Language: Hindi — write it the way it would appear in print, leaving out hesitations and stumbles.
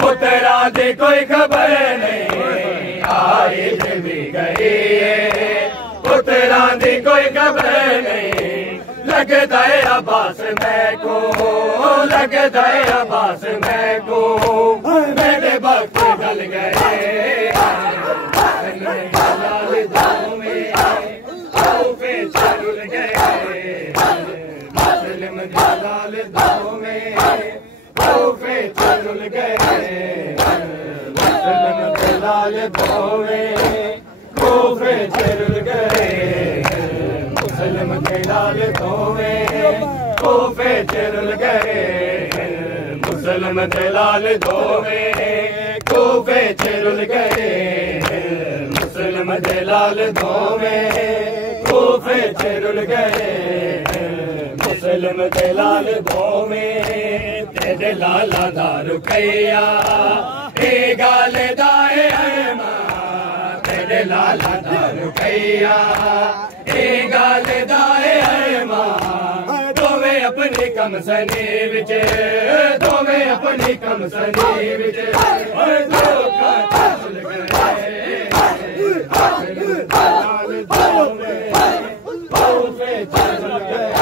पुत्रा दी कोई खबर नहीं, आई भी गई पुत्रा दी कोई खबर नहीं। लगता है अब्बास मैं को, लगता है अब्बास मैं को, मेरे वक्त गल गए चल गए मुस्लिम दलाल दो में चल गए मुस्लिम दलाल दो में कोफे चल गए मुस्लिम दलाल दो में कोफे चल गए मुस्लिम दलाल दो में कोफे चल गए मुस्लिम दलाल दो में कोफे चल गए मुस्लिम दलाल दो में तेरे लाला दा रुकैया ए गाल दाए अरमा तेरे लाला दा रुकैया ए गाल दाए अरमा दोवें अपनी कम सनी विच दोवें अपनी कम सनी विच धोखा चल गए दलाल दो में कोफे चल गए